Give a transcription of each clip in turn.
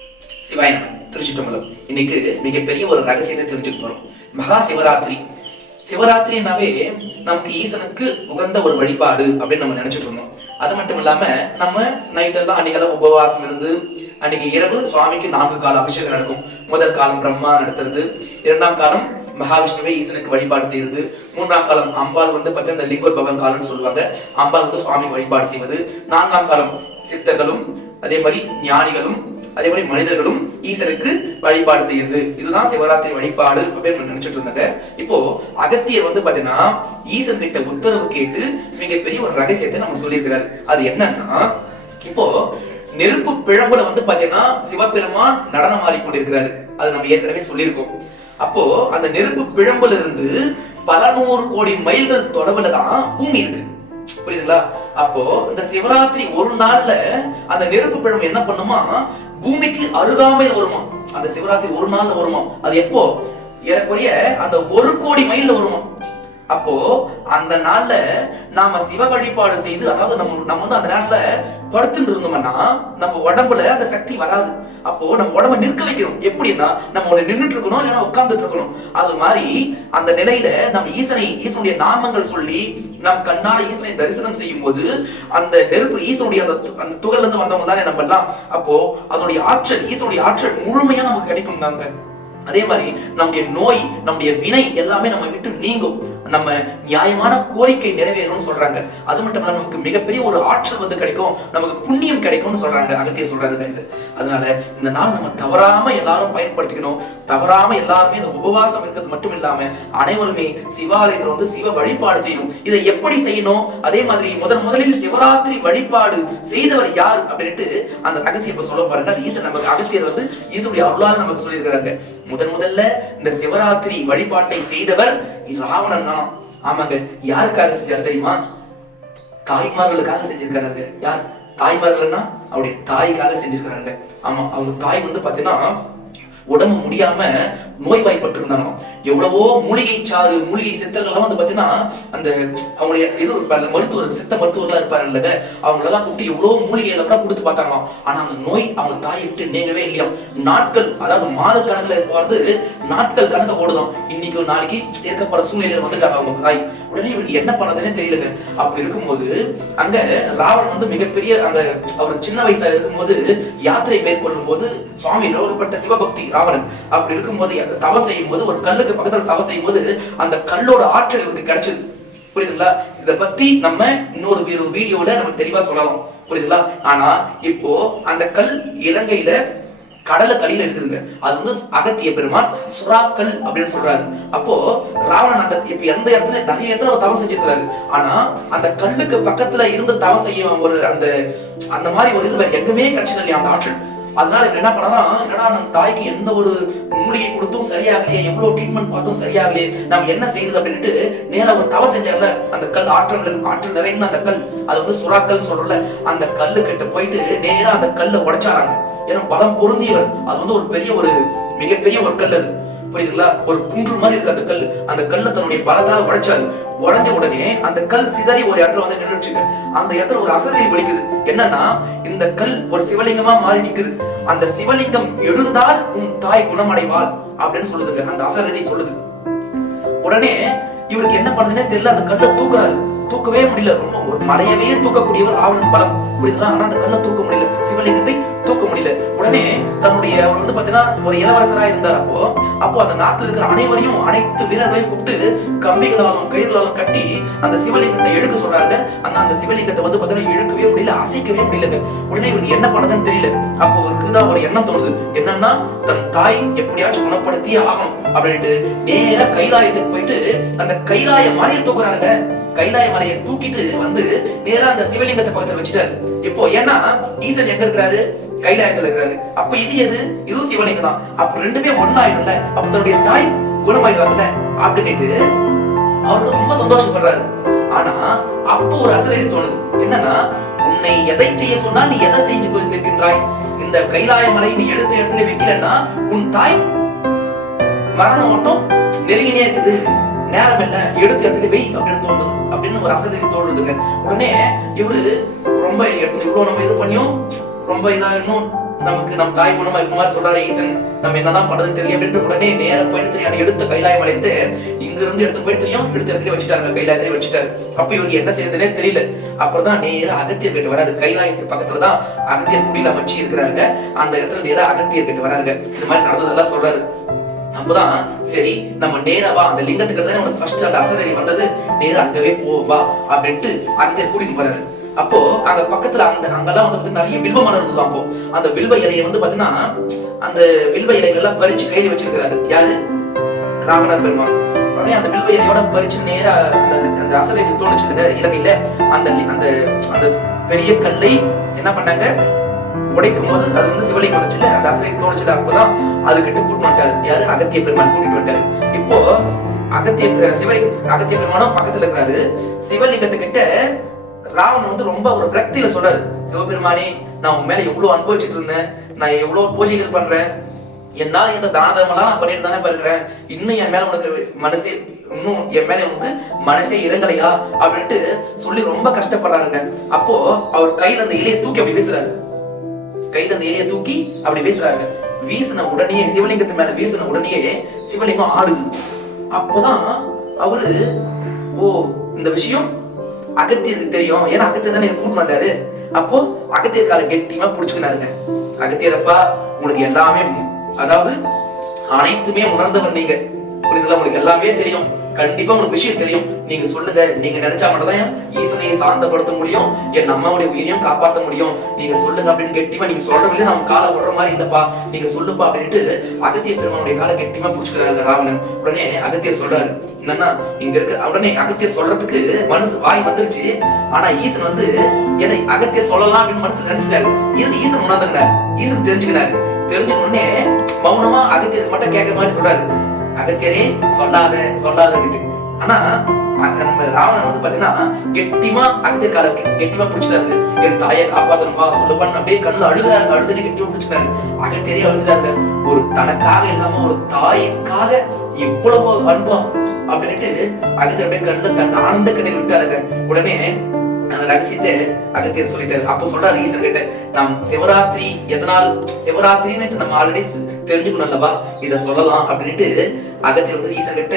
சிவாய நம. திருச்சிற்றம்பலம். இன்னைக்கு மிகப்பெரிய ஒரு ரகசியத்தை தெரிஞ்சுக்க போறோம். மகா சிவராத்திரி. சிவராத்திரினாவே நமக்கு ஈசனுக்கு உகந்த ஒரு வழிபாடு அப்படின்னு நம்ம நினைச்சிட்டு இருந்தோம். அது மட்டும் இல்லாம நம்ம நைட்டெல்லாம் அன்னைக்கெல்லாம் உபவாசம் இருந்து அன்னைக்கு இரவு சுவாமிக்கு 4 கால அபிஷேகம் நடக்கும். முதல் காலம் பிரம்மா நடத்துறது, 2ஆம் காலம் மகாவிஷ்ணுவை ஈசனுக்கு வழிபாடு செய்யறது, 3ஆம் காலம் அம்பாள் பார்த்தீங்கன்னா இந்த லிங்கோத்பவம் காலம்னு சொல்லுவாங்க, அம்பாள் சுவாமி வழிபாடு செய்வது, 4ஆம் காலம் சித்தர்களும் அதே மாதிரி ஞானிகளும் அதே மாதிரி மனிதர்களும் ஈசனுக்கு வழிபாடு செய்யுது. இதுதான் சிவராத்திரி வழிபாடு அப்படின்னு நினைச்சிட்டு இருந்தாங்க. இப்போ அகத்தியர் பாத்தீங்கன்னா ஈசன் கிட்ட உத்தரவு கேட்டு மிகப்பெரிய ஒரு ரகசியத்தை நம்ம சொல்லியிருக்கிறாரு. அது என்னன்னா, இப்போ நெருப்பு பிழம்புல பாத்தீங்கன்னா சிவபெருமான் நடனம் ஆடிக்கொண்டிருக்கிறாரு. அது நம்ம ஏற்கனவே சொல்லியிருக்கோம். அப்போ அந்த நெருப்பு பிழம்புல இருந்து பல 100 கோடி மைல்கள் தொலைவுல தான் பூமி இருக்கு. புரியுதுங்களா? அப்போ இந்த சிவராத்திரி ஒரு நாள்ல அந்த நெருப்பு பிழம்பு என்ன பண்ணுமா, பூமிக்கு அருகாமையில் வருமா. அந்த சிவராத்திரி ஒரு நாள்ல வருமா. அது எப்போ? ஏறக்குறைய அந்த 1 கோடி மைல்ல வருமா. அப்போ அந்த நாள்ல நாம சிவ வழிபாடு செய்து, அதாவது நம்ம அந்த நாள்ல படுத்துட்டு இருந்தோம்னா நம்ம உடம்புல அந்த சக்தி வராது. அப்போ நம்ம உடம்ப நிற்க வைக்கணும். எப்படின்னா, நம்ம நின்றுட்டு இருக்கணும், இல்லைன்னா உட்கார்ந்துட்டு இருக்கணும். அது மாதிரி அந்த நிலையில நம்ம ஈசனுடைய நாமங்கள் சொல்லி நம் கண்ணால ஈசனை தரிசனம் செய்யும் போது அந்த நெருப்பு ஈசனுடைய அந்த துகள்ல இருந்து வந்தவங்க தானே நம்ம எல்லாம். அப்போ அதனுடைய ஆற்றல், ஈசனுடைய ஆற்றல் முழுமையா நமக்கு கிடைக்கும் தாங்க. அதே மாதிரி நம்முடைய நோய், நம்முடைய வினை எல்லாமே நம்ம விட்டு நீங்கும். நம்ம நியாயமான கோரிக்கை நிறைவேறும் சொல்றாங்க. அது மட்டும் இல்ல, நமக்கு மிகப்பெரிய ஒரு ஆற்றல் கிடைக்கும், நமக்கு புண்ணியம் கிடைக்கும்னு சொல்றாங்க. அகத்தியர் சொல்றாங்க. அதனால இந்த நாள் நம்ம தவறாம எல்லாரும் பயன்படுத்திக்கணும். தவறாம எல்லாருமே இந்த உபவாசம் இருக்கிறது மட்டும் இல்லாம அனைவருமே சிவாலயத்துல சிவ வழிபாடு செய்யணும். இதை எப்படி செய்யணும்? அதே மாதிரி முதலில் சிவராத்திரி வழிபாடு செய்தவர் யார் அப்படின்ட்டு அந்த ரகசியம் இப்ப சொல்ல பாருங்க. அது ஈசன் நமக்கு அகத்தியர் ஈசனுடைய அருளால நமக்கு சொல்லியிருக்கிறாங்க. முதல்ல இந்த சிவராத்திரி வழிபாட்டை செய்தவர் ராவணன் தான். ஆமாங்க. யாருக்காக செஞ்சார் தெரியுமா? தாய்மார்களுக்காக செஞ்சிருக்காரு. யார் தாய்மார்கள்னா? அவருடைய தாய்க்காக செஞ்சிருக்காங்க. ஆமா, அவங்க தாய் பாத்தீங்கன்னா உடம்பு முடியாம நோய்வாய்ப்பட்டு இருந்தாங்க. எவ்வளவோ மூலிகை சாறு, மூலிகை சித்தர்கள்லாம் பாத்தீங்கன்னா அந்த அவங்களுடைய இது மருத்துவர், சித்த மருத்துவர்களா இருப்பாரு இல்லங்க, அவங்களெல்லாம் கூப்பிட்டு எவ்வளவு மூலிகைகளை கூட கொடுத்து பார்த்தாங்களாம். ஆனா அந்த நோய் அவங்க தாயை விட்டு நீங்கவே இல்லையா. நாட்கள், அதாவது மாத கணக்குல போறது நாட்கள் கணக்க ஓடுதான். இன்னைக்கு நாளைக்கு ஏற்கப்பட சூழ்நிலையில வந்துட்டாங்க அவங்க தாய். உடனே இவருக்கு என்ன பண்ணதுன்னே தெரியலங்க. அப்படி இருக்கும்போது அங்க ராவணன் மிகப்பெரிய அந்த அவர் சின்ன வயசா இருக்கும்போது யாத்திரை மேற்கொள்ளும் போது சுவாமி ரோகப்பட்ட சிவபக்தி ராவணன். அப்படி இருக்கும்போது தவம் செய்யும் போது ஒரு கல்லுக்கு பக்கத்துல தவம் செய்யும் போது அந்த கல்லோட ஆற்றல் இவருக்கு கிடைச்சது. புரியுதுங்களா? இத பத்தி நம்ம இன்னொரு வீடியோல நம்ம தெளிவா சொல்லலாம். புரியுதுங்களா? ஆனா இப்போ அந்த கல் இலங்கையில கடலுக்கு அடியில இருக்குதுங்க. அது அகத்திய பெருமான் சுறாக்கல் அப்படின்னு சொல்றாரு. அப்போ ராவணன் இப்ப எந்த இடத்துல நிறைய இடத்துல தவம் செஞ்சிருக்கிறாரு. ஆனா அந்த கல்லுக்கு பக்கத்துல இருந்து தவம் செய்யும் ஒரு அந்த மாதிரி ஒரு இது எங்குமே கிடைச்சது இல்லையா அந்த ஆற்றல். அதனால என்ன பண்ணா, என்னடா நம்ம தாய்க்கு எந்த ஒரு மூலிகை கொடுத்தும் சரியாகலையே, எவ்வளவு ட்ரீட்மெண்ட் பார்த்தும் சரியாகலையே, நம்ம என்ன செய்யுது அப்படின்ட்டு நேரா ஒரு தவம் செஞ்சார்ல அந்த கல், ஆற்றல் நிறைந்த அந்த கல், அது சுறாக்கல் சொல்றல, அந்த கல்லு கிட்ட போயிட்டு நேரா அந்த கல்லை உடைச்சாராங்க. ஏன்னா பலம் பொருந்தியவர். அது ஒரு பெரிய ஒரு மிகப்பெரிய ஒரு கல். அது புரியுதுங்களா? ஒரு குன்று மாதிரி இருக்கு அந்த கல். அந்த கல்லை தன்னுடைய பலத்தால உடைச்சாரு. உடஞ்ச உடனே அந்த கல் சிதறி ஒரு இடத்துல நின்றுச்சுங்க. அந்த இடத்துல ஒரு அசதை வலிக்குது. என்னன்னா, இந்த கல் ஒரு சிவலிங்கமா மாறி நிக்குது. அந்த சிவலிங்கம் எழுந்தால் உன் தாய் குணமடைவாள் அப்படின்னு சொல்லுதுங்க. அந்த அசரதி சொல்லுது. உடனே இவருக்கு என்ன பண்ணுதுன்னே தெரியல. அந்த கல்லை தூக்குறாரு. தூக்கவே முடியல. ரொம்ப ஒரு மலையவே தூக்கக்கூடியவர் ராவணன் பலம். புரியுதுங்களா? ஆனா அந்த கல்லை தூக்க முடியல, சிவலிங்கத்தை தூக்க முடியல. உடனே தன்னுடைய அவர் பாத்தீங்கன்னா ஒரு இளவரசரா இருந்தார். அப்போ அந்த நாட்டில் இருக்கிற அனைவரையும், அனைத்து வீரர்களையும் கூப்பிட்டு கம்பிகளாலும் கயிறுகளாலும் கட்டி அந்த சிவலிங்கத்தை இழுக்க சொல்றாங்க. அந்த சிவலிங்கத்தை பாத்தீங்கன்னா இழுக்கவே முடியல, அசைக்கவே முடியலங்க. உடனே இவருக்கு என்ன பண்ணதுன்னு தெரியல. அப்போ அவருக்குதான் ஒரு எண்ணம் தோணுது. என்னன்னா, தன் தாய் எப்படியாச்சும் குணப்படுத்தியே ஆகணும் அப்படின்ட்டு நேரா கைலாயத்துக்கு போயிட்டு அந்த கைலாய மலையை தூக்குறாருங்க. கைலாய மலையை தூக்கிட்டு நேரா அந்த சிவலிங்கத்தை பக்கத்துல வச்சுட்டாரு. இப்போ ஏன்னா ஈசன் எங்க இருக்கிறாரு? கைலாயத்துல இருக்கிறாரு. அப்ப இது எது? இதுவும் சிவலிங்கம் தான். அப்ப ரெண்டுமே ஒன்னாயிடும்ல. அப்ப தன்னுடைய தாய் குணமாயிடுவாங்கல்ல அப்படின்ட்டு அவருக்கு ரொம்ப சந்தோஷப்படுறாரு. ஆனா அப்போ ஒரு அசரீரி தோணுது. என்னன்னா, உன்னை எதை செய்ய சொன்னால் நீ எதை செஞ்சு கொண்டிருக்கின்றாய்? இந்த கைலாய மலை நீ எடுத்த இடத்துல வைக்கலன்னா உன் தாய் மரண ஓட்டம் நெருங்கினே இருக்குது, நேரம் இல்ல, எடுத்த இடத்துல வை அப்படின்னு தோணுது. அப்படின்னு ஒரு அசரீரி தோணுதுங்க. உடனே இவரு ரொம்ப இவ்வளவு நம்ம இது பண்ணியும் ரொம்ப இதா இன்னும் நமக்கு நம்ம தாய் குணமா இருக்க மாதிரி சொல்றாரு ஈசன், நம்ம என்னதான் பண்றதுன்னு தெரியல அப்படின்ட்டு உடனே நேர போயிட்டு தெரியும் எடுத்த கைலாய மலையிட்டு இங்க இருந்து எடுத்து போயிட்டு தெரியும் எடுத்த இடத்துல வச்சுட்டாங்க, கைலாயத்திலே வச்சுட்டாரு. அப்ப இவருக்கு என்ன செய்யறதுன்னே தெரியல. அப்புறம் நேர அகத்தியர் கிட்ட வராரு. கைலாயத்து பக்கத்துலதான் அகத்தியர் குடியில அமைச்சு இருக்கிறாங்க. அந்த இடத்துல நேர அகத்தியர் கிட்ட வராங்க. இந்த மாதிரி நடந்ததெல்லாம் சொல்றாரு. அப்பதான் சரி நம்ம நேரவா அந்த லிங்கத்துக்கு தானே உனக்கு ஃபர்ஸ்ட் அந்த அசரரி வந்தது, நேரம் அங்கவே போவா அப்படின்ட்டு அகத்தியர் கூட்டிட்டு போறாரு. அப்போ அங்க பக்கத்துல அங்கெல்லாம் வந்து நிறைய வில்வ மரம் இருந்தது. அப்போ அந்த வில்வ இலையை வந்து பாத்தீங்கன்னா அந்த வில்வ இலைகள் எல்லாம் பறிச்சு கையில வச்சிருக்கிறாரு யாரு, ராவணர் பெருமாள். உடனே அந்த வில்வ இலையோட பறிச்சு நேரா அந்த அசரரி தோணுச்சு இலங்கையில அந்த அந்த அந்த பெரிய கல்லை என்ன பண்ணாங்க உடைக்கும் போது அது வந்து சிவலிங்கம் வந்துச்சுல, அந்த அசரரி தோணுச்சுல. அப்பதான் அது கிட்ட கூட்டு வந்துட்டாரு யாரு, அகத்திய பெருமாள் கூட்டிட்டு வந்துட்டாரு. இப்போ அகத்திய பெருமானும் பக்கத்துல இருக்கிறாரு. சிவலிங்கத்துக்கிட்ட ராவணன் வந்து ரொம்ப ஒரு விரக்தியில சொல்றாரு, சிவபெருமானே நான் உன் மேல எவ்வளவு அனுபவிச்சுட்டு இருந்தேன், நான் எவ்வளவு பூஜைகள் பண்றேன், என்னால என்ற தானதமெல்லாம் நான் பண்ணிட்டு தானே இருக்கிறேன், இன்னும் என் மேல உனக்கு மனசே இன்னும் என் மேல உனக்கு மனசே இறங்கலையா அப்படின்ட்டு சொல்லி ரொம்ப கஷ்டப்படுறாருங்க. அப்போ அவர் கையில அந்த இலையை தூக்கி அப்படி வீசுறாரு, கையில அந்த இலையை தூக்கி அப்படி வீசுறாங்க. வீசின உடனே சிவலிங்கத்து மேல வீசின உடனே சிவலிங்கம் ஆடுது. அப்போதான் அவரு ஓ இந்த விஷயம் அகத்தியருக்கு தெரியும், ஏன்னா அகத்தியர் தானே கூட்டு வந்தாரு. அப்போ அகத்தியர் கால கெட்டியமா புடிச்சுக்கினாருங்க. அகத்தியரப்பா உங்களுக்கு எல்லாமே அதாவது அனைத்துமே உணர்ந்தவர் நீங்க, புரியுதுல, உங்களுக்கு எல்லாமே தெரியும், கண்டிப்பா உங்களுக்கு விஷயம் தெரியும், நீங்க சொல்லுங்க, நீங்க நினைச்சா மட்டும் தான் ஈசனையை சாந்தப்படுத்த முடியும், என் அம்மாவுடைய உயிரையும் காப்பாற்ற முடியும், நீங்க சொல்லுங்க அப்படின்னு கெட்டிமா நீங்க சொல்றவங்களே நம்ம காலை விடுற மாதிரி இல்லப்பா, நீங்க சொல்லுப்பா அப்படின்ட்டு அகத்திய பெருமானுடைய காலை கெட்டிமா புடிச்சுக்கிறாங்க ராவணன். உடனே அகத்தியர் சொல்றாரு என்னன்னா இங்க இருக்க, உடனே அகத்தியர் சொல்றதுக்கு மனசு வாய் வந்துருச்சு. ஆனா ஈசன் வந்து என்னை அகத்தியர் சொல்லலாம் அப்படின்னு மனசுல நினைச்சிட்டாரு. இது ஈசன் உணர்ந்துக்கினாரு, ஈசன் தெரிஞ்சுக்கினாரு. தெரிஞ்ச உடனே மௌனமா அகத்தியருக்கு மட்டும் கேட்கற மாதிரி சொல்றாரு, அகத்தியரே சொல்லாத சொல்லாதன்னு. ஆனா நம்ம ராவணன் வந்து பாத்தீங்கன்னா கெட்டிமா அகத்தியர் கால கெட்டிமா பிடிச்சிட்டாரு. என் தாயை காப்பாத்தணும்பா சொல்லுப்பான்னு அப்படியே கண்ணுல அழுகிறாரு, அழுதுன்னு கெட்டிமா பிடிச்சிட்டாரு. அகத்தியரே அழுதுட்டாரு. ஒரு தனக்காக இல்லாம ஒரு தாய்க்காக இவ்வளவு அன்பா அப்படின்ட்டு அகத்தியர் அப்படியே கண்ணுல ஆனந்த கண்ணீர் விட்டாருங்க. உடனே அந்த ரகசியத்தை அகத்தியர் சொல்லிட்டாரு. அப்ப சொல்றாரு ஈசன் கிட்ட, நாம் சிவராத்திரி எதனால் சிவராத்திரின்னு நம்ம ஆல்ரெடி தெரிஞ்சுக்கணும் அல்லவா, இத சொல்லலாம் அப்படின்ட்டு அகத்தியர் வந்து ஈசன் கிட்ட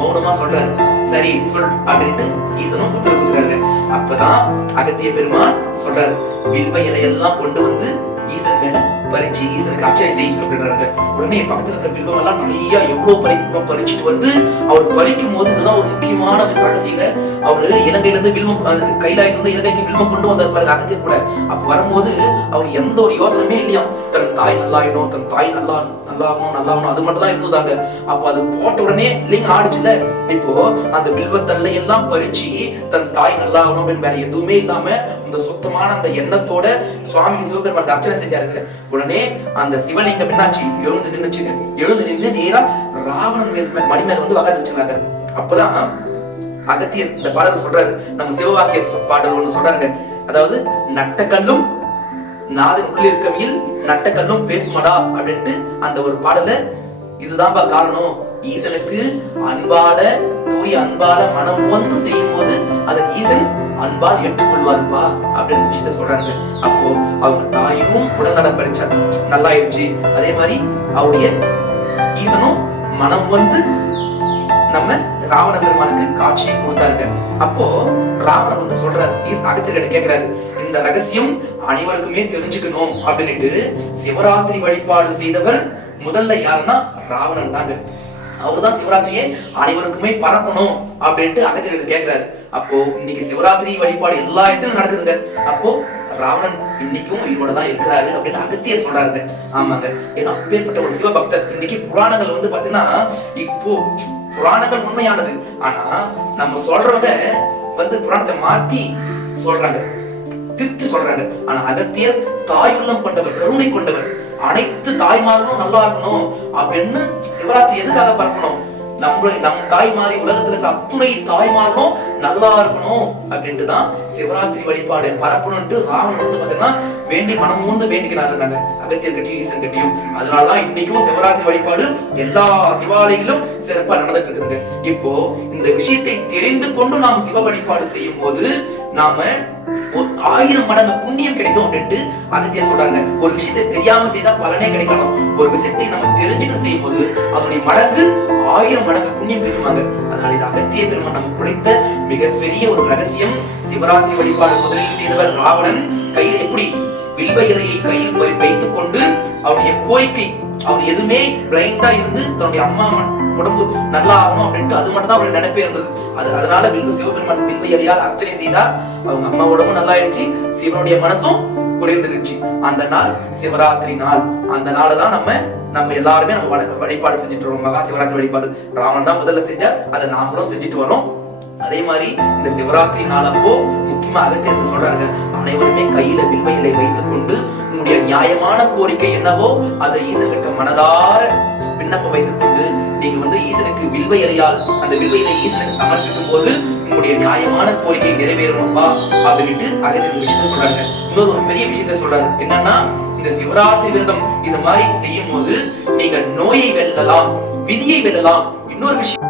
மௌனமா சொல்றாரு. சரி சொல் அப்படின்ட்டு ஈசனும் உத்தரவு கொடுக்குறாரு. அப்பதான் அகத்திய பெருமான் சொல்றாரு, வில்வ இலையெல்லாம் கொண்டு வந்து ஈசன் மேல பறிச்சு ஈசனுக்கு அர்ச்சனை செய் அப்படின்றாங்க. உடனே பக்கத்துல இருக்கிற வில்வம் எல்லாம் நிறைய எவ்வளவு பறிச்சுட்டு வந்து அவர் பறிக்கும் போது இதுதான் ஒரு முக்கியமான ரகசியங்க. அவரு இலங்கையில இருந்து வில்வம் கைலாயிலிருந்து இலங்கைக்கு வில்வம் கொண்டு வந்தார் அகத்தியர் கூட. அப்ப வரும்போது அவர் எந்த ஒரு யோசனையுமே இல்லையா, தன் தாய் நல்லாயிடும், தன் தாய் நல்லாகணும் அது மட்டும் தான் இருந்ததாங்க. அப்ப அது போட்ட உடனே லிங்கம் ஆடிச்சுல. இப்போ அந்த வில்வத்தல்லை எல்லாம் பறிச்சு தன் தாய் நல்லாகணும் அப்படின்னு வேற எதுவுமே இல்லாம அந்த சுத்தமான அந்த எண்ணத்தோட சுவாமிக்கு சிவபெருமான் அர்ச்சனை செஞ்சாருங்க. உடனே அந்த சிவலிங்கம் என்னாச்சு, எழுந்து நின்னுச்சுங்க. எழுந்து நின்று நேரா ராவணன் மணி மேல வந்து உக்காந்துச்சுனாங்க. அப்பதான் அகத்தியர் இந்த பாடல் சொல்றாரு, நம்ம சிவவாக்கிய பாடல் ஒண்ணு சொல்றாங்க. அதாவது நட்டக்கல்லும் நாதன் உள்ள இருக்கவையில் நட்டக்கல்லும் பேசுமடா அப்படின்ட்டு அந்த ஒரு பாடல, இதுதான்பா காரணம், ஈசனுக்கு அன்பால தூய அன்பால மனம் வந்து செய்யும் போது அதை ஈசன் அன்பால் ஏற்றுக்கொள்வாருப்பா அப்படின்னு விஷயத்த சொல்றாங்க. அப்போ அவங்க தாயும் உடல்நலம் பறிச்சா நல்லாயிடுச்சு. அதே மாதிரி அவருடைய ஈசனும் மனம் வந்து நம்ம ராவண பெருமானுக்கு காட்சியை கொடுத்தாருங்க. அப்போ ராவணன் வந்து சொல்றாரு, அகத்தியர்கிட்ட கேட்கிறாரு, இந்த ரகசியம் அனைவருக்குமே தெரிஞ்சுக்கணும் அப்படின்ட்டு சிவராத்திரி வழிபாடு செய்தவர் முதல்ல யாருன்னா ராவணன் தாங்க. அவருதான் சிவராத்திரியை அனைவருக்குமே பரப்பணும் அப்படின்ட்டு அகத்தியர்கிட்ட கேட்கிறாரு. அப்போ இன்னைக்கு சிவராத்திரி வழிபாடு எல்லா இடத்திலும் நடக்குதுங்க. அப்போ ராவணன் இன்னைக்கும் உயிரோட தான் இருக்கிறாரு அப்படின்னு அகத்தியர் சொல்றாருங்க. ஆமாங்க, ஏன்னா அப்பேற்பட்ட ஒரு சிவபக்தர். இன்னைக்கு புராணங்கள் வந்து பாத்தீங்கன்னா, இப்போ புராணங்கள் உண்மையானது, ஆனா நம்ம சொல்றவங்க வந்து புராணத்தை மாத்தி சொல்றாங்க, திருத்தி சொல்றாங்க. ஆனா அகத்தியர் தாயுள்ளம் கொண்டவர், கருணை கொண்டவர், அனைத்து தாய்மார்களும் நல்லா இருக்கணும் அப்படின்னு சிவராத்திரி எதுக்காக பார்க்கணும், நம் தாய்மாரி உலகத்துல இருக்கிற அத்துணை தாய்மார்களும் நல்லா இருக்கணும் அப்படின்ட்டு தான் சிவராத்திரி வழிபாடு பரப்பணும்ட்டு ராவணன் வந்து பாத்தீங்கன்னா வேண்டி மனம் வந்து வேண்டிக்கிறாங்க அகத்தியர் கட்டியும் ஈசன் கட்டியும். அதனாலதான் இன்னைக்கும் சிவராத்திரி வழிபாடு எல்லா சிவாலயங்களும் சிறப்பா நடந்துட்டு இருக்குதுங்க. இப்போ இந்த விஷயத்தை தெரிந்து கொண்டு நாம் சிவ வழிபாடு செய்யும் போது நாம 1000 மடங்கு புண்ணியம் கிடைக்கும் அப்படின்ட்டு அகத்தியர் சொல்றாங்க. ஒரு விஷயத்தை தெரியாம செய்தா பலனே கிடைக்காது. ஒரு விஷயத்தை நம்ம தெரிஞ்சுக்கிட்டு செய்யும் போது அதனுடைய மடங்கு 1000 மடங்கு புண்ணியம் கிடைக்குமாங்க. அதனால இது அகத்திய பெருமான் நமக்கு கிடைத்த மிகப்பெரிய ஒரு ரகசியம். சிவராத்திரி வழிபாடு முதலில் செய்தவர் ராவணன் கையில் எப்படி வில்வ இலையை கையில் போய் வைத்துக் கொண்டு அவருடைய கோரிக்கை, அவர் எதுவுமே பிளைண்டா இருந்து தன்னுடைய அம்மா உடம்பு நல்லா ஆகணும் அப்படின்ட்டு அது மட்டும் தான் அவருடைய நினைப்பே இருந்தது. அதனால சிவபெருமான் வில்வ இலையால் அர்ச்சனை செய்தா அவங்க அம்மா உடம்பும் நல்லா ஆயிடுச்சு, சிவனுடைய மனசும் குறைந்துருச்சு. அந்த நாள் சிவராத்திரி நாள். அந்த நாளை தான் நம்ம எல்லாருமே நம்ம வழிபாடு செஞ்சுட்டு வரோம். மகா சிவராத்திரி வழிபாடு ராவணன் தான் முதல்ல செஞ்சார், அதை நாமளும் செஞ்சுட்டு வரோம். அதே மாதிரி இந்த சிவராத்திரி நாளப்போ முக்கியமா அகத்தியர் சொல்றாங்க, அனைவருமே கையில வில்வ இலை வைத்துக் கொண்டு உங்களுடைய நியாயமான கோரிக்கை என்னவோ அதை ஈசன்கிட்ட மனதார விண்ணப்பம் வைத்துக் கொண்டு நீங்க ஈசனுக்கு வில்வ இலையால் அந்த வில்வ இலை ஈசனுக்கு சமர்ப்பிக்கும் போது உங்களுடைய நியாயமான கோரிக்கை நிறைவேறும்பா அப்படின்ட்டு அகத்தியர் விஷயத்த சொல்றாங்க. இன்னொரு ஒரு பெரிய விஷயத்த சொல்றாரு, என்னன்னா இந்த சிவராத்திரி விரதம் இது மாதிரி செய்யும் போது நீங்க நோயை வெல்லலாம், விதியை வெல்லலாம். இன்னொரு விஷயம்